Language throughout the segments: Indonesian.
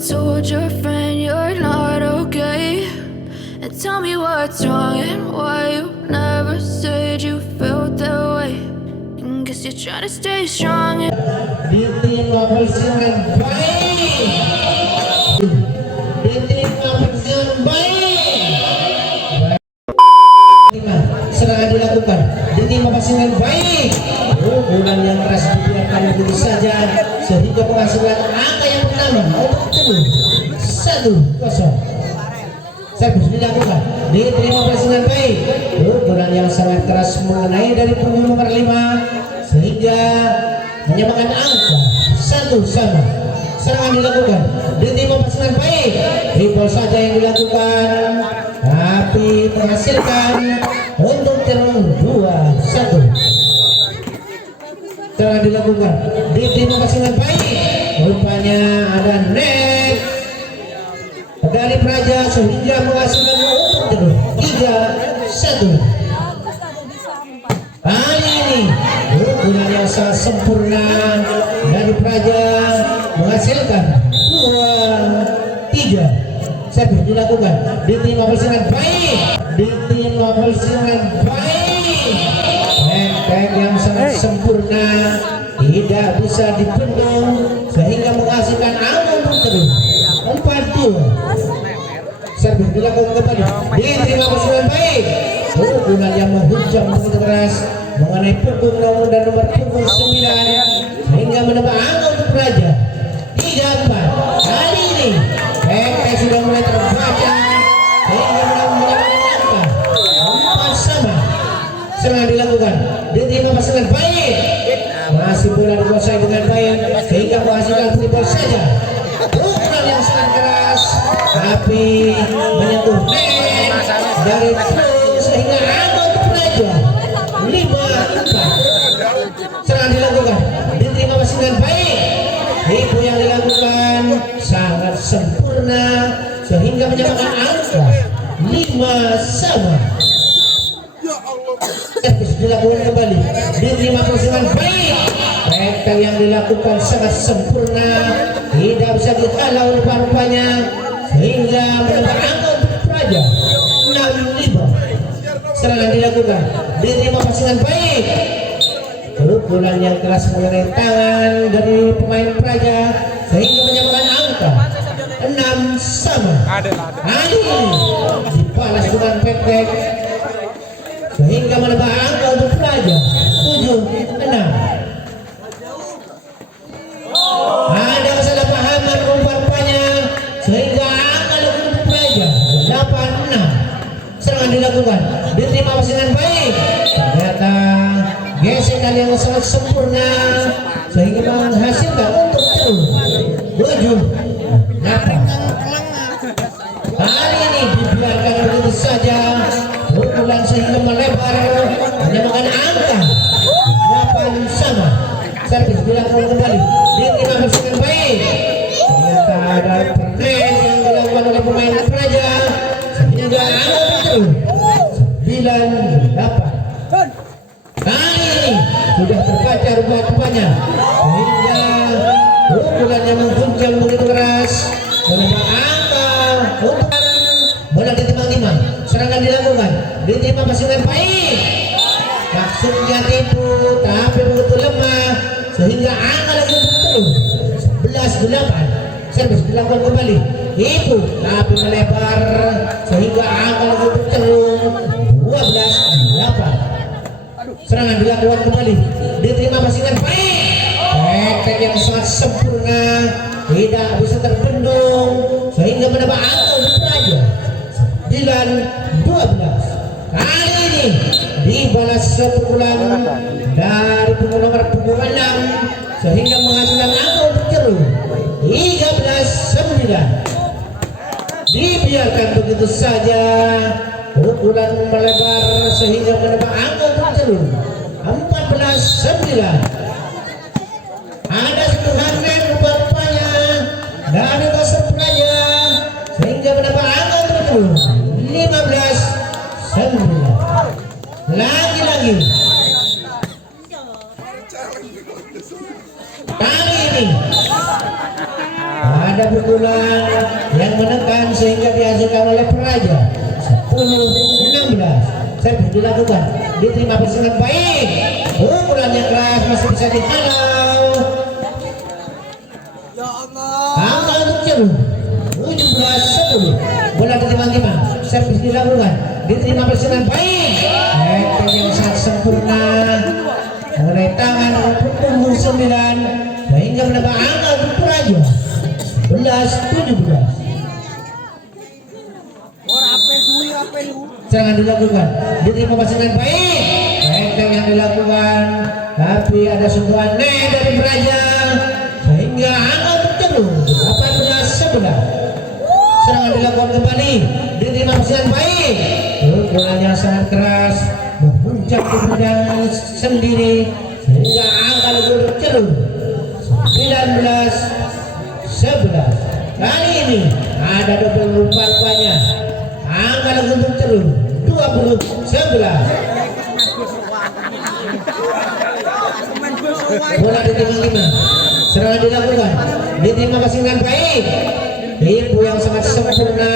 told your friend you're not okay? And tell me what's wrong and why you never said you felt that way. And guess you're trying to stay strong. Serangan dilakukan, diterima passing baik. Bulan yang keras dibiarkan begitu saja sehingga menghasilkan angka yang pertama untuk 1-0. Servis dilakukan, diterima passing baik. Bulan yang sangat keras mengenai dari punggung nomor 5 sehingga menyamakan angka 1-1. Serangan dilakukan, diterima passing baik. Triple saja yang dilakukan, tapi menghasilkan untuk terung 2-1. Serangan dilakukan, diterima passing baik. Rupanya ada net dari Praja sehingga menghasilkan untuk terung 3-1. Kali ini pukulan yang sangat sempurna dari Praja menghasilkan 2-3. Servis dilakukan, diterima passing baik, diterima passing baik. Impact yang sangat sempurna tidak bisa dibendung sehingga menghasilkan angka untuk terus 4-2. Servis dilakukan kembali, diterima passing baik. Pukulan yang menghujam begitu keras mengenai punggung nomor dan nomor punggung 9 sehingga menambah angka untuk Praja 3-4. Kali ini Impact sudah mulai terbaca sehingga menambah angka 4-sama. Serangan dilakukan, diterima passing baik, masih bola dikuasai dengan baik sehingga menghasilkan triple saja. Pukulan yang sangat keras tapi menyentuh net dari Flo sehingga angka untuk Praja 5-4. Serangan dilakukan, diterima passing baik. Itu yang dilakukan sangat sempurna sehingga menyamakan angka 5-sama. Servis dilakukan kembali, diterima passing baik. Rektal yang dilakukan sangat sempurna, tidak bisa dihalau rupa-rupanya sehingga menambah angka untuk Praja 6-5. Serangan dilakukan, diterima passing baik. Pukulan yang keras mengenai tangan dari pemain Praja sehingga menyamakan angka 6-sama. Kali ini dibalas dengan pendek sehingga menambah angka untuk Praja 7-6. Ada kesalahpahaman rupa-rupanya sehingga angka untuk Praja 8-6. Serangan dilakukan, diterima passing baik. Ternyata gesekan yang sangat sempurna sehingga menghasilkan untuk terus 7-8. Kali ini dibiarkan begitu saja, pukulan sehingga melebar menyamakan angka 8-sama. Servis dilakukan kembali, diterima passing baik. Ternyata ada permen yang dilakukan oleh pemain Praja sehingga angka terus 9-8. Kali ini sudah terbaca rupa-rupanya sehingga pukulan yang mengguncang begitu keras menambah angka untuk bola ditimbang-timbang. Serangan dilakukan, diterima passing baik. Maksudnya tipu tapi begitu lemah sehingga angka lagi terus 11-8. Servis dilakukan kembali, tipu tapi melebar sehingga angka lagi terus 12-8. Serangan dilakukan kembali, diterima passing baik. Rekten yang sangat sempurna tidak bisa terbendung sehingga menambah angka untuk Praja 9-12. Kali ini dibalas pukulan dari punggung nomor 6 sehingga menghasilkan angka untuk Jeruk 13-9. Dibiarkan begitu saja, pukulan melebar sehingga menambah angka untuk Jeruk 14-9. Ada sentuhan net rupanya dari Kasar Praja sehingga menambah angka untuk Jeruk 15-9. Lagi-lagi kali ini ada pukulan yang menekan sehingga dihasilkan oleh Praja. 10-16. Servis dilakukan, diterima dengan baik. Pukulan yang keras masih bisa dihalau. Ya Allah. Angka untuk celuh 17-10. Bola diterima-terima. Servis dilakukan, diterima dengan baik. Enteng yang sangat sempurna mengenai tangan untuk punggung 9 sehingga menambah angka untuk Praja. 11-17. Jangan dilakukan, diterima dengan baik. Enteng yang dilakukan, tapi ada sentuhan net dari Praja sehingga angka untuk celuh 18-11. Serangan dilakukan kembali, diterima dengan baik. Pukulan yang sangat keras memuncak di pedang sendiri sehingga angka lebih celuh 19-11. Kali ini ada double rupanya. Angka lebih celuh 20-11. Bola diterima, serangan dilakukan, diterima dengan baik. Ibu yang sangat sempurna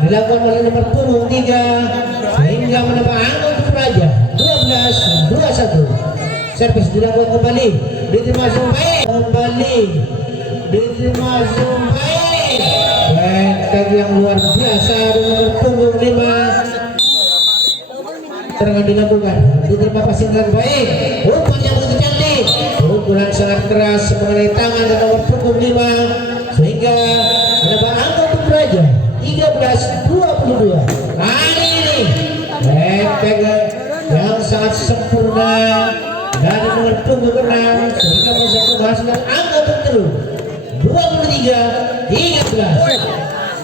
dilakukan oleh nomor punggung 3 sehingga menambah angka untuk Praja. 12-21. Servis dilakukan kembali, diterima dengan baik. Kembali diterima dengan baik. Enteng yang luar biasa nomor punggung 5. Serangan dilakukan, diterima passing dengan baik. Umpan yang begitu cantik, pukulan sangat keras mengenai tangan dan nomor punggung 5 sehingga menambah angka untuk Praja 13-22. Kali ini enteng yang sangat sempurna dari nomor punggung 6 sehingga bisa menghasilkan angka untuk celuh 23-13.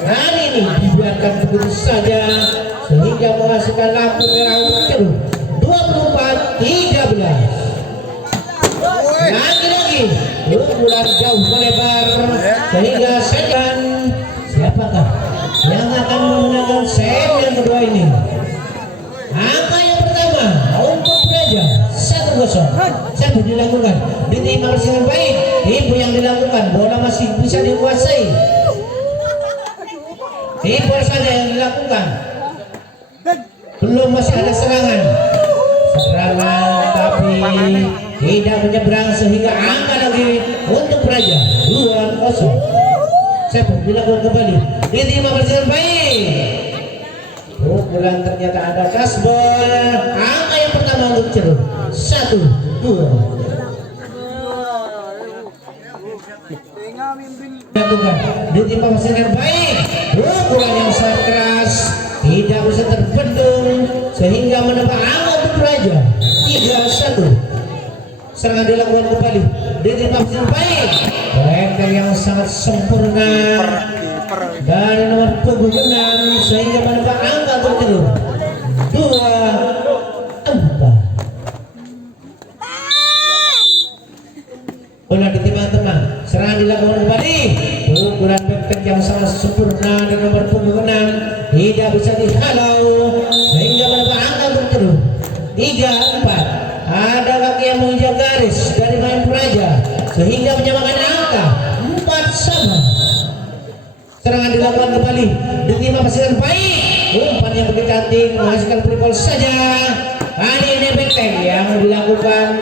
Kali ini dibiarkan begitu saja sehingga menghasilkan lampu merah untuk celuh 24-13. Lagi-lagi pukulan jauh melebar sehingga setan siapakah yang akan memenangkan set yang kedua ini? Angka yang pertama untuk Praja 1-0. Set dilakukan, diterima dengan baik. Ibu yang dilakukan, bola masih bisa dikuasai. Ibu saja yang dilakukan, belum masih ada serangan tapi tidak menyeberang sehingga angka lagi untuk Praja 2-0. Sepak dilakukan kembali, diterima dengan baik. Pukulan ternyata ada kasbol. Angka yang pertama untuk celuh 1-2. Dilakukan, diterima dengan baik. Pukulan yang sangat keras tidak bisa terbendung sehingga menambah angka untuk Praja 3-1. Serangan dilakukan kembali, diterima dengan baik. Enteng yang sangat sempurna dari nomor punggung 6 sehingga menambah angka untuk celuh 2-4. Bola diterima tenang, serangan dilakukan kembali. Pukulan enteng yang sangat sempurna dari nomor punggung 6 tidak bisa dihalau sehingga menambah angka untuk celuh 3-4. Ada kaki yang menginjak garis dari main Praja sehingga menyamakan angka 4-sama. Serangan dilakukan kembali, diterima dengan baik. Umpan yang begitu cantik menghasilkan free saja. Kali ini benteng yang dilakukan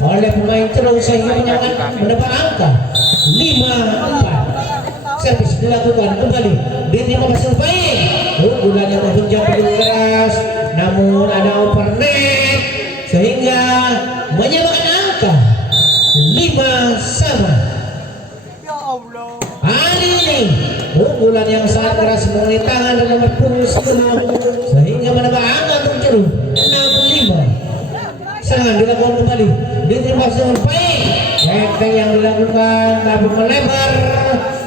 oleh pemain celuh sehingga menyamakan mendapat angka 5-4. Servis dilakukan kembali, diterima dengan baik. Pukulan yang menghujam begitu keras, namun ada overnet sehingga menyamakan angka 5-sama. Kali ini pukulan yang sangat keras mengenai tangan dan nomor punggung 10 sehingga menambah angka untuk celuh 6-5. Serangan dilakukan kembali, diterima dengan baik. Enteng yang dilakukan tapi melebar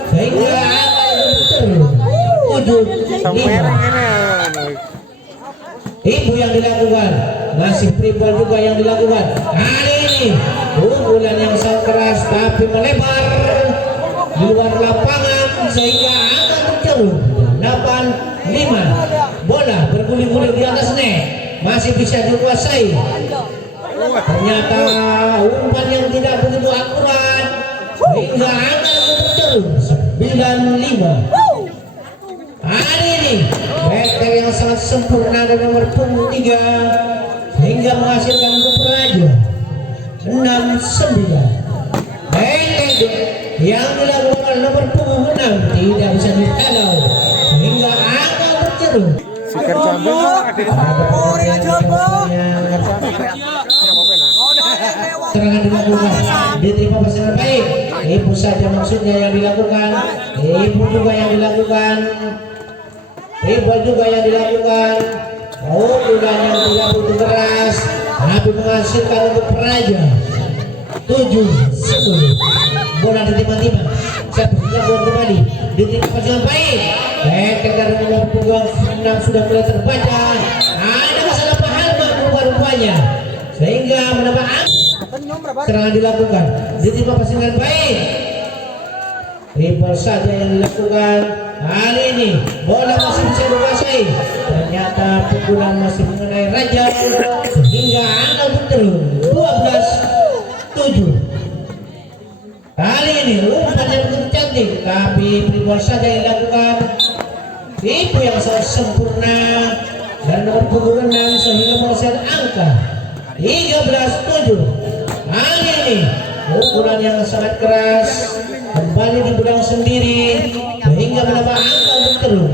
sehingga angka untuk celuh 7-5. Ibu yang dilakukan, masih pribal juga yang dilakukan. Kali ini pukulan yang sangat keras tapi melebar di luar lapangan sehingga angka terceluh 8-5. Bola berguling-guling di atas net, masih bisa dikuasai. Ternyata umpan yang tidak begitu akurat sehingga angka terceluh 95. Hari ini back yang sangat sempurna dari nomor punggung 3 sehingga menghasilkan untuk Praja 69. Back yang dilakukan oleh nomor punggung 6 tidak bisa dihalau sehingga angka berceruk. Sikar jambu serangan dilakukan, diterima pasangan baik. Ibu saja maksudnya yang dilakukan, ibu juga yang dilakukan, ibu juga yang dilakukan. Pukulan yang tidak begitu keras tapi menghasilkan untuk Praja 7-10. Bola diterima-terima, siapa dilakukan kembali, diterima pasangan baik. Dari nomor punggung 6 sudah mulai terbaca. Ada masalah paham rupanya sehingga menambah serangan dilakukan, diterima pasangan baik. Ribal saja yang dilakukan kali ini. Bola masih bisa dikuasai, ternyata pukulan masih mengenai Raja sehingga angka berterus 12-7. Kali ini umpannya begitu cantik tapi ribal saja yang dilakukan. Itu yang sangat sempurna dan nomor punggung 6 sehingga menghasilkan angka 13-7. Kali ini pukulan yang sangat keras kembali di gudang sendiri sehingga menambah angka untuk terus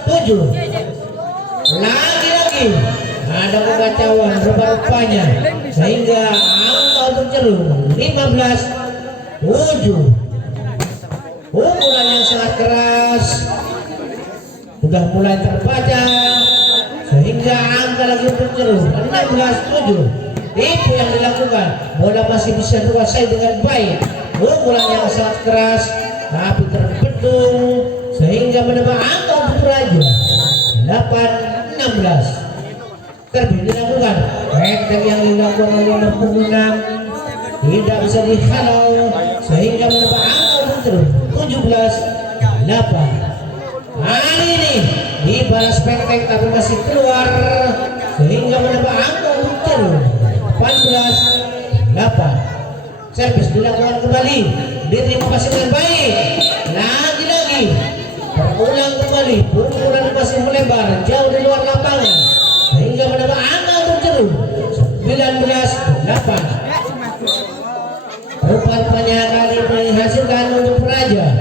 14-7. Lagi-lagi ada kekacauan rupanya sehingga angka untuk terus 15-7. Pukulan yang sangat keras sudah mulai terbaca sehingga angka lagi bercerus 16-7. Itu yang dilakukan, bola masih bisa dikuasai dengan baik. Pukulan yang sangat keras tapi terbendung sehingga menambah angka untuk Praja 8-16. Terlebih dilakukan pendek yang dilakukan oleh punggung 6 tidak bisa dihalau sehingga menambah angka untuk terus 17-8. Kali ini dibalas pendek tapi masih keluar sehingga menambah angka untuk terus 18-8. Servis dilakukan kembali, diterima pasangan baik. Lagi-lagi berulang kembali, pukulan masih melebar jauh di luar lapangan sehingga menambah angka untuk terus 19-8. Rupanya kali menghasilkan untuk Praja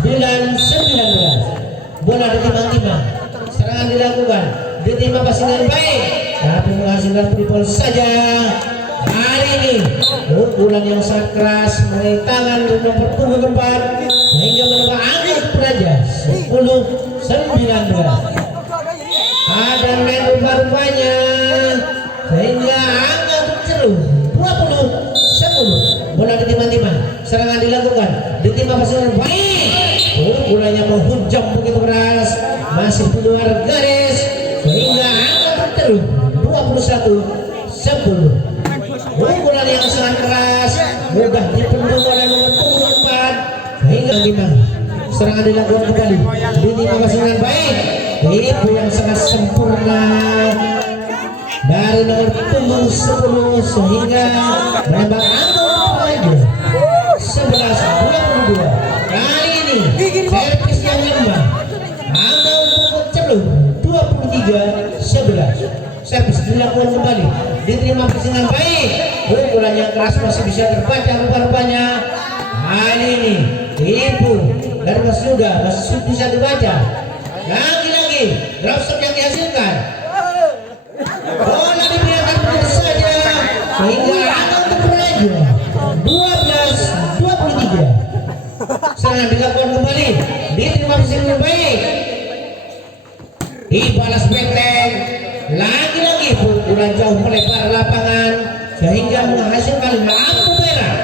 9-19. Bola ditimbang-timbang, serangan dilakukan, diterima pasangan baik tapi menghasilkan tripol saja. Hari ini pukulan yang sangat keras mengenai tangan nomor punggung 4 sehingga menambah angka Praja 10-19. Ada main rupanya sehingga angka berceruk 20-10. Bola ditimbang-timbang, serangan dilakukan, diterima pasangan baik. Pukulannya menghujam begitu keras, masih di luar garis sehingga angka berterus 21-10. Pukulan yang sangat keras mudah dipendung oleh nomor punggung 4 sehingga gimana serangan dilakukan kembali, diterima pasangan baik. Itu yang sangat sempurna dari nomor punggung 10 sehingga menambah angka Praja 11-22. Kali ini servis yang lemah, angka untuk celuk 23-11. Servis dilakukan kembali, diterima pasangan baik. Pukulan yang keras masih bisa terbaca rupanya. Kali ini ibu dari Mas Yuda masih bisa dibaca. Lagi-lagi drop shot yang dihasilkan, bola dibiarkan begitu saja sehingga angka untuk Praja 12-23. Serangan dilakukan kembali, diterima pasangan baik. Dibalas pendek, lagi-lagi pukulan jauh melebar lapangan sehingga menghasilkan lampu merah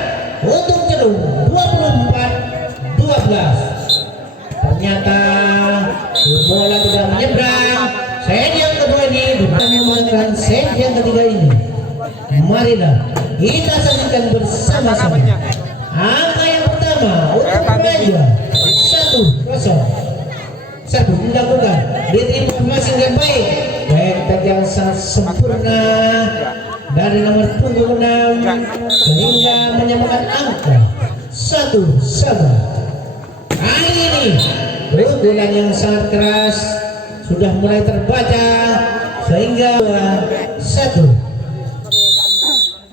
untuk Cerung 24-12. Ternyata bola tidak menyeberang. Set yang kedua ini dimenangkan set yang ketiga ini. Marilah kita saksikan bersama-sama. Angka yang pertama untuk Praja 1-0. Satu dilakukan, diterima masing dengan baik. Pendek yang sangat sempurna dari nomor punggung 6 sehingga menyamakan angka 1-1. pukulan yang sangat keras sudah mulai terbaca sehingga 1.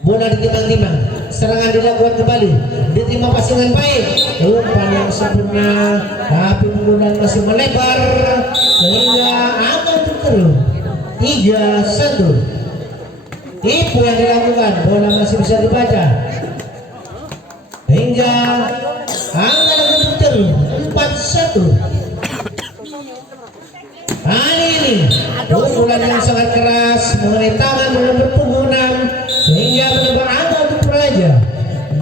Bola ditimbang-timbang, serangan dilakukan kembali, diterima pasangan baik, umpan yang sempurna, tapi penggunaan masih melebar sehingga angka terus 3-1. Tipu yang dilakukan, bola masih bisa dibaca hingga angka terus 4-1. Kali ini pukulan yang sangat keras mengenai tangan nomor punggung 6 sehingga menambah angka untuk Praja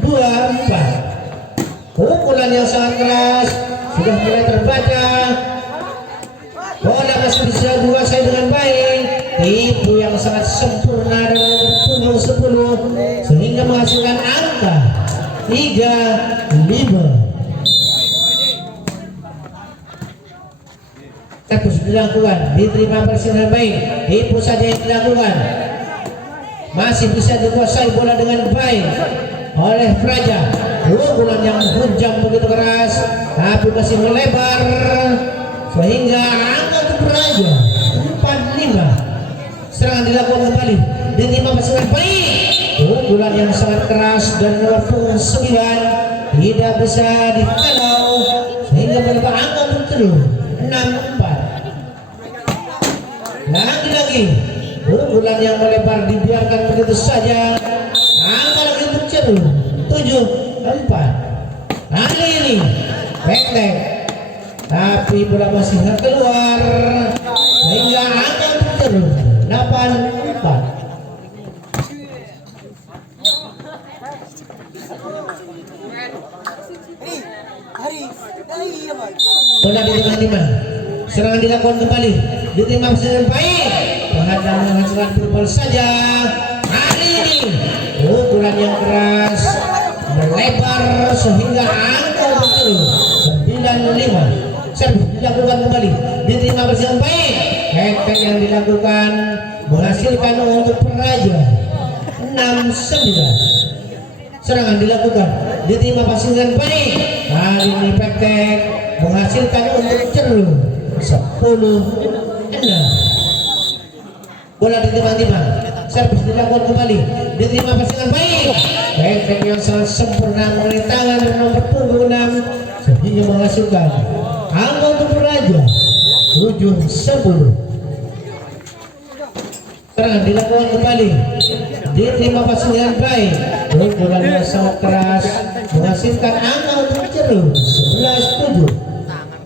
2-4. Pukulan yang sangat keras sudah mulai terbaca, bola masih bisa dikuasai dengan baik, tipu yang sangat sempurna dengan punggung 10 sehingga menghasilkan angka 3-5. Terus dilakukan, diterima persiapan baik, tipu saja yang dilakukan, masih bisa dikuasai bola dengan baik oleh Praja. Pukulan yang hujam begitu keras tapi masih melebar sehingga angka untuk Praja 4-5. Serangan dilakukan kembali, diterima persiapan baik, pukulan yang sangat keras dan nomor punggung 9 tidak bisa dikhalau sehingga menambah angka untuk 6-4. Lagi-lagi pukulan yang melebar dibiarkan begitu saja, angka lagi berceru 7-4. Kali ini pendek tapi bola masih keluar sehingga angka berceru 8-4. Bola diterima, serangan dilakukan kembali, diterima dengan baik, menghadang menghasilkan pukul saja. Kali ini pukulan yang keras melebar sehingga angka berterus 9-5. Servis dilakukan kembali, diterima dengan baik, headback yang dilakukan menghasilkan untuk Praja 6-9. Serangan dilakukan, diterima passing dengan baik, kali ini praktek menghasilkan untuk Ceru 10-6. Bola ditimbang-timbang, servis dilakukan kembali, diterima passing dengan baik, praktek yang sangat sempurna melalui tangan dan nomor punggung 6 sehingga menghasilkan angka untuk Praja 7-10. Serangan dilakukan kembali, diterima passing dengan baik, pukulan yang sangat keras menghasilkan angka untuk Ceru 11-7.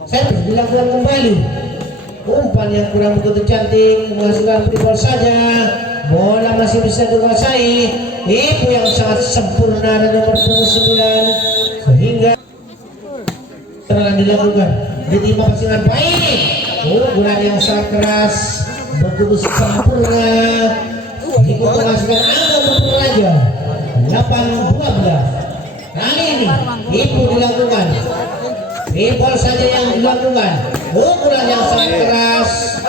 Servis dilakukan kembali, umpan yang kurang begitu cantik menghasilkan free ball saja, bola masih bisa dikuasai, tipu yang sangat sempurna dan nomor punggung 9 sehingga serangan dilakukan, diterima passing dengan baik, pukulan yang sangat keras begitu sempurna ikut menghasilkan angka untuk Praja 8-12. Kali ini tipu dilakukan, free saja yang dilakukan, pukulan yang sangat keras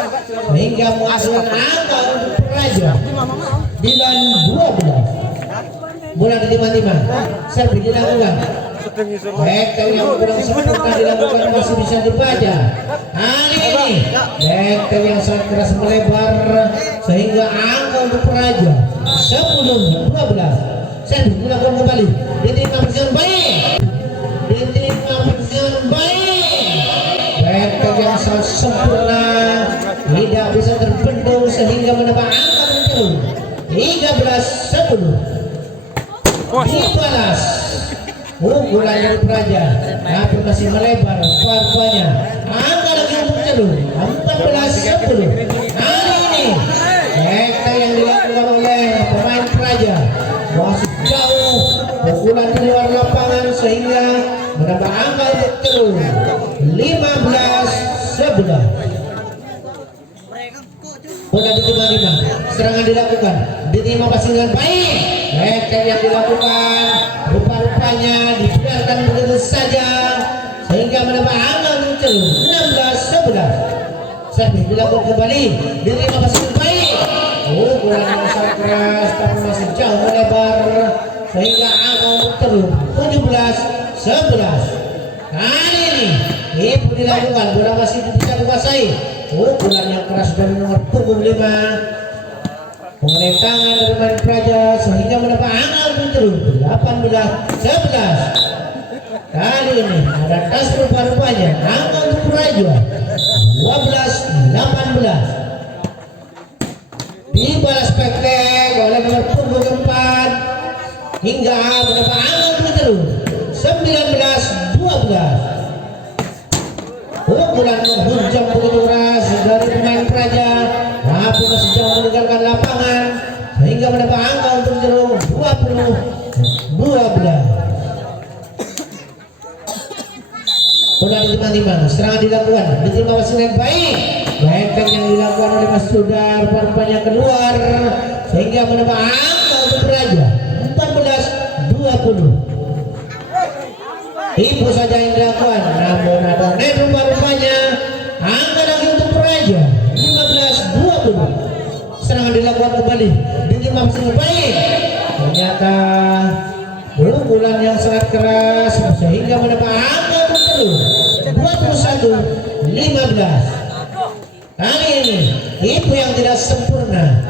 sehingga menghasilkan angka untuk Praja 9-12. Bola diterima-terima, servis dilakukan, back yang kurang sempurna dilakukan masih bisa dibaca. Kali ini back yang sangat keras melebar sehingga angka untuk Praja 10-12. Servis dilakukan kembali, diterima dengan baik, diterima dengan baik, back yang sangat sempurna tidak bisa terbendung sehingga menambah angka untuk 13-10. Dibalas pukulan dari Praja tapi masih melebar farfanya, angka lagi untuk Ceru 14-10. Kali ini back yang dilakukan oleh pemain Praja masih jauh, pukulan di luar lapangan sehingga menambah angka untuk Ceru 15-11. Bola diterima, serangan dilakukan, diterima passing dengan baik, back yang dilakukan rupa-rupanya dibiarkan begitu saja sehingga menambah angka untuk Ceru 16-11. Servis dilakukan kembali, diterima passing dengan baik, pukulan yang sangat keras tapi masih jauh melebar sehingga angka untuk Ceru 17-11. Kali ini Ibu dilakukan, bola masih bisa dikuasai. Pukulan yang keras dari nomor punggung 5. Mengenai tangan dari pemain Praja sehingga mendapat angka muncul 18-11. Kali ini ada tas rupa-rupanya angka untuk Praja 12-18. Dibalas pekek oleh nomor punggung 4 hingga mendapat angka muncul 19-12. Pukulan menghujam begitu keras dari pemain Praja, tapi masih jauh meninggalkan lapangan sehingga mendapat angka untuk jeruk 20-12. Bola ditimang-timang, serangan dilakukan, diterima wasit dengan baik. Benteng yang dilakukan oleh Mas Sudar rupanya keluar sehingga mendapat angka untuk Praja 14-20. Ibu saja yang dilakukan, namun ada net rupa-rupanya angka lagi untuk Praja 15-20. Serangan dilakukan kembali, diterima dengan baik. Ternyata pukulan yang sangat keras sehingga mendapat angka untuk 21-15. Kali ini ibu yang tidak sempurna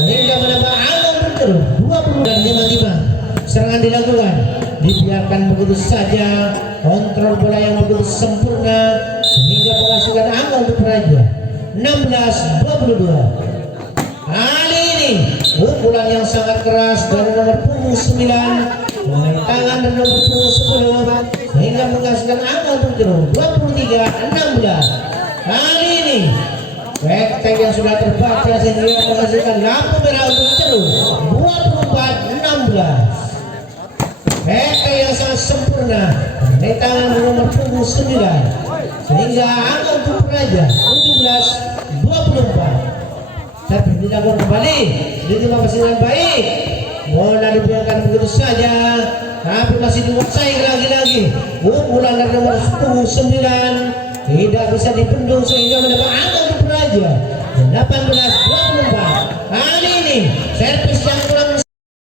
sehingga mendapat angka untuk 20 dan 5-5. Serangan dilakukan, dibiarkan begitu saja, kontrol bola yang begitu sempurna sehingga menghasilkan angka untuk Praja 16-22. Kali ini pukulan yang sangat keras dari nomor punggung 9 mengenai tangan dan nomor punggung 10 sehingga menghasilkan angka untuk jeruk 23-16. Kali ini Benteng yang sudah terbaca sehingga menghasilkan lampu merah untuk jeruk 24-16. Benteng yang sangat sempurna di tangan nomor punggung 9 sehingga angka untuk Praja 17-24. Tapi dilakukan kembali, diterima dengan baik. Bola dibiarkan begitu saja, tapi masih dikuasai lagi-lagi. Pukulan dari nomor punggung 9 tidak bisa dibendung sehingga mendapat angka untuk Praja 18-24. Kali ini servis yang kurang